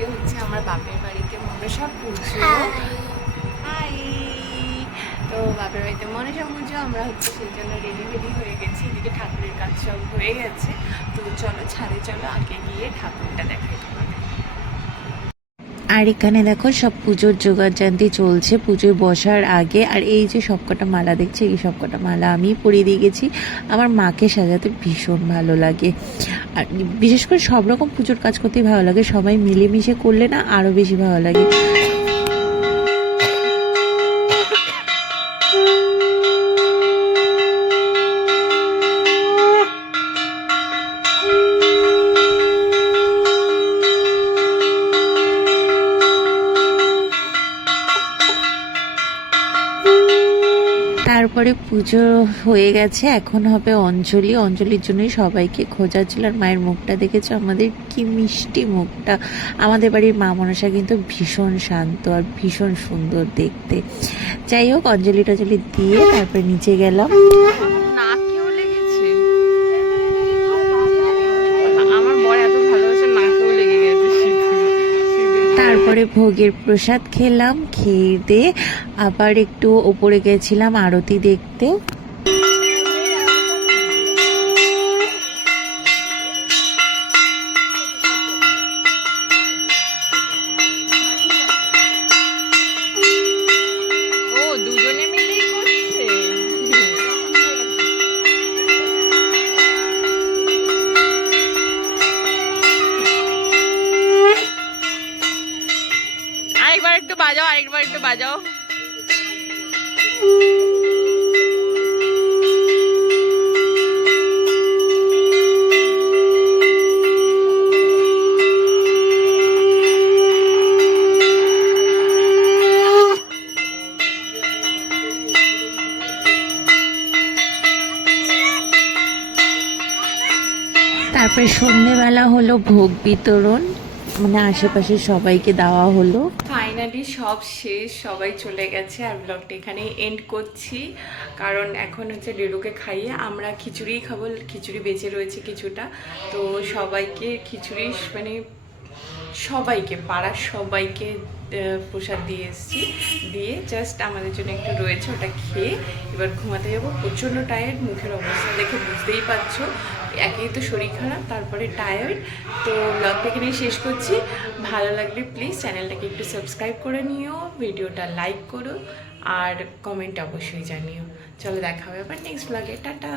আজকে হচ্ছে আমার বাপের বাড়িতে মনসা পুজো। হাই, তো বাপের বাড়িতে মনসা পুজো, আমরা হচ্ছে সেই জন্য রেডি হয়ে গেছি। এদিকে ঠাকুরের কাজ সব হয়ে গেছে, তো চলো ছাদে চলো আগে গিয়ে ঠাকুরটা দেখাই তোমাদের। আর এখানে দেখো সব পুজোর জোগাড়জান্তি চলছে পুজোয় বসার আগে। আর এই যে সবকটা মালা দেখছি, এই সবকটা মালা আমি পরিয়ে দিয়ে গেছি। আমার মাকে সাজাতে ভীষণ ভালো লাগে, আর বিশেষ করে সব রকম পুজোর কাজ করতেই ভালো লাগে, সবাই মিলেমিশে করলে না আরও বেশি ভালো লাগে। তারপরে পুজো হয়ে গেছে, এখন হবে অঞ্জলি। অঞ্জলির জন্যই সবাইকে খোঁজা ছিল। আর মায়ের মুখটা দেখেছো, আমাদের কি মিষ্টি মুখটা। আমাদের বাড়ির মা মনসা কিন্তু ভীষণ শান্ত আর ভীষণ সুন্দর দেখতে। যাই হোক, অঞ্জলি টঞ্জলি দিয়ে তারপরে নিচে গেলাম। তারপরে ভোগের প্রসাদ খেলাম, খেয়ে দিয়ে আবার একটু ওপরে গেছিলাম আরতি দেখতে। আরেকবার একটু বাজাও। তারপরে সন্ধ্যেবেলা হলো ভোগ বিতরণ, মানে আশেপাশে সবাইকে দেওয়া হলো। ফাইনালি সব শেষ, সবাই চলে গেছে। আর ব্লগটা এখানেই এন্ড করছি, কারণ এখন হচ্ছে ডেডুকে খাইয়ে আমরা খিচুড়িই খাবো। খিচুড়ি বেঁচে রয়েছে কিছুটা, তো সবাইকে খিচুড়ি মানে সবাইকে, পাড়ার সবাইকে প্রসাদ দিয়ে এসেছি। দিয়ে জাস্ট আমাদের জন্য একটু রয়েছে, ওটা খেয়ে এবার ঘুমাতে যাবো। প্রচণ্ড টায়ার্ড, মুখের অবস্থা দেখে বুঝতেই পারছো। একেই তো শরীর খারাপ, তারপরে টায়ার্ড। তো ব্লগটা এখানেই শেষ করছি। ভালো লাগলে প্লিজ চ্যানেলটাকে একটু সাবস্ক্রাইব করে নিও, ভিডিওটা লাইক করো, আর কমেন্ট অবশ্যই জানিও। চলো দেখা হবে আবার নেক্সট ব্লগে। টাটা।